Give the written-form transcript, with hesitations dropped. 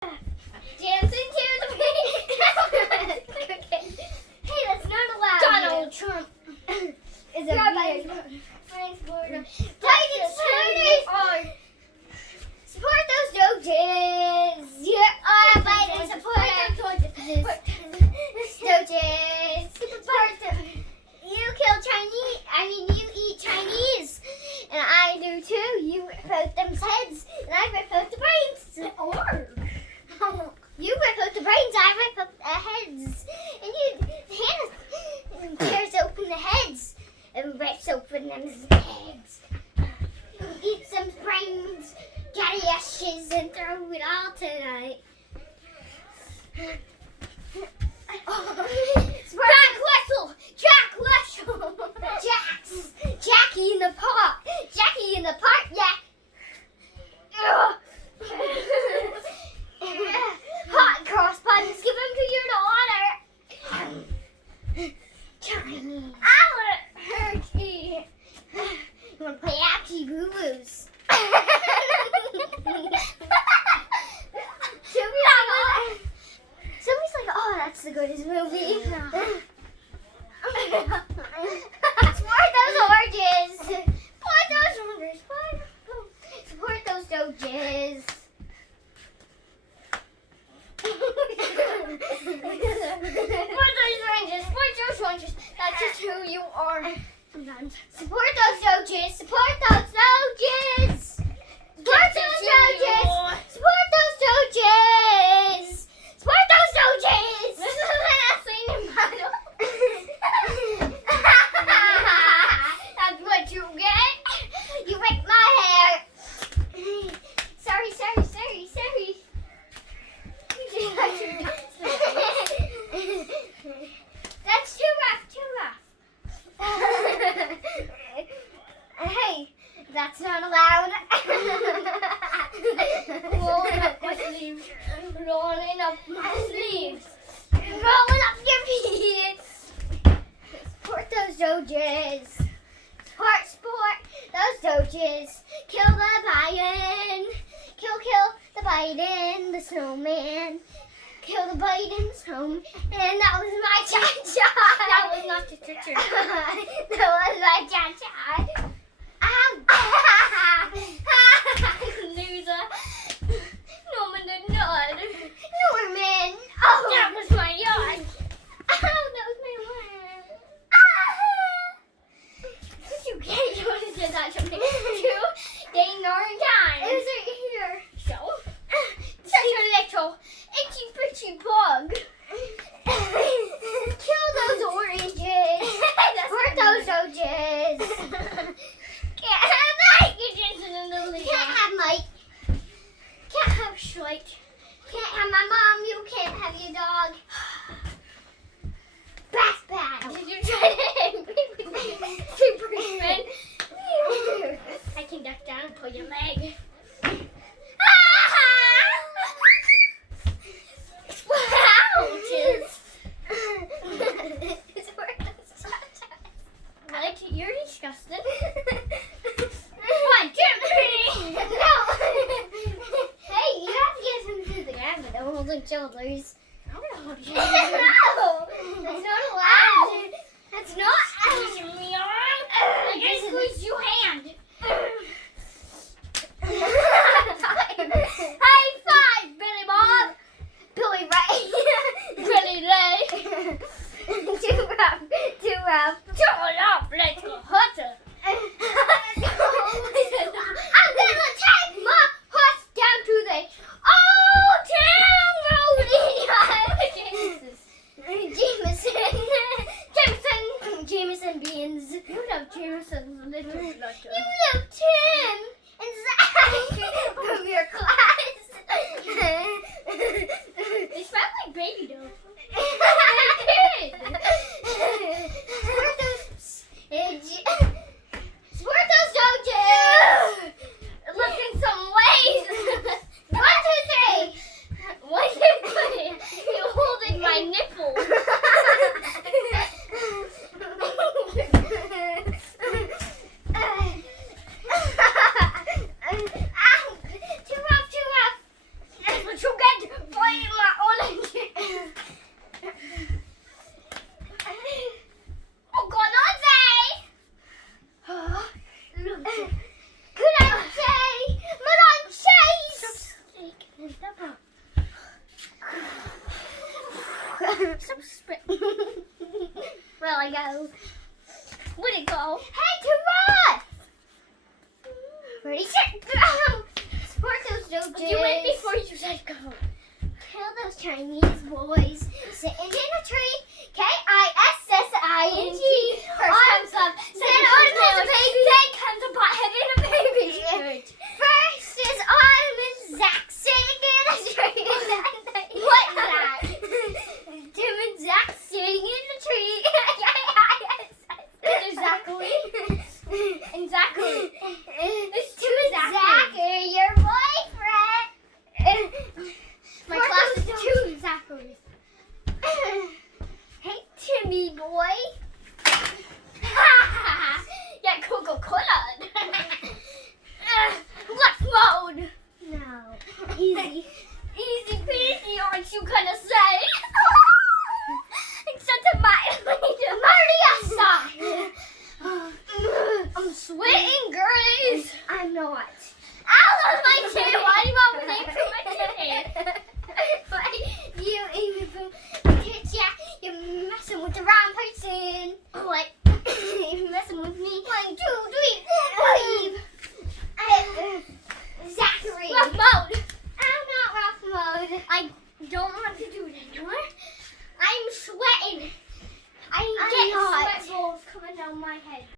Dancing to the beat. Hey, that's not allowed. Donald Trump is a Rabbi beard. Florida. Support those doges. Yeah, Biden support those doges. Support them. You kill Chinese. You eat Chinese, and I do too. You rip out them heads, and I rip out the brains. You rip out the brains, I rip out the heads, and Hannah tears open the heads and rips open them heads. Eat some brains, get ashes, and throw it all tonight. Jack Russell! Jackie in the pot! Jackie in the pot, yeah! Hot cross buns, give them to your daughter! Chinese. Herky! You want to play Apty Boo Boos? Somebody's like, oh, that's the greatest movie. Support those oranges. Support those oranges. Support those doges. Support those oranges. Support those oranges. That's just who you are. Sometimes. Support those doges. Support those doges. Support those doges. Support those doges. Support those doges. This is the last thing in battle. That's what you get. You wrecked my hair. Sorry. That's too rough. Hey, that's not allowed. Rolling up my sleeves. Rolling up my sleeves. Rolling up your pants. Support those doges. Support those doges. Kill the Biden. Kill the Biden, the snowman. Kill the Biden, snowman. And that was my cha-cha. That was not the cha-cha. That was my cha-cha. Ow. Loser. Norman did not. Norman. Oh. That was my yard. Ow, that was my one. Did you get it? You want to say that something? Two getting our time. It was right here. So, such a little itchy bitchy bug. Kill those oranges. Support those doges. Can't have Mike. You're dancing in the league. Can't have Mike. Can't have Schleich. Can't have my mom. You can't have your dog. Bass battle. Did you try to hit me? Superman. I can duck down and pull your leg. Ouches. Like, you're disgusting. 1, 2, 3. No. Hey, you have to get him to the ground, but don't hold him shoulders. I'm gonna hold you. No, that's not allowed. That's not. Squeezing me on. I can squeeze your hand. High five, Billy Bob. Billy Ray. Pretty late. Too rough. Turn it off like a hunter. I'm gonna take my horse down to the old town road. Jameson beans. You know Jameson's little flutter. You know Tim and Zach from your class. They smell like baby dough. Where's the Stop spitting. Where'd I go? Where'd it go? Hey, Tara! Ready, set, go! Support those doges. You went before you said go. Kill those Chinese boys sitting in a tree. KISSING. First comes love, Then second on comes the marriage, baby. then comes a butthead and a baby. First is Armin Zach sitting in a tree. What's that? Tim and Zach sitting in the tree. Exactly. Exactly. It's Tim and Zach are your boyfriend. My class is two Zacharies. Hey, Timmy boy. Get Coca-Cola. Left mode. No. Easy. Easy peasy, aren't you gonna say? Except to Maria. I'm sweating, girlies. I'm not. Ow, that's my titty. Why do you want to name for my titty? You're messing with the wrong person. What? You're messing with me. 1, 2, 3, 4.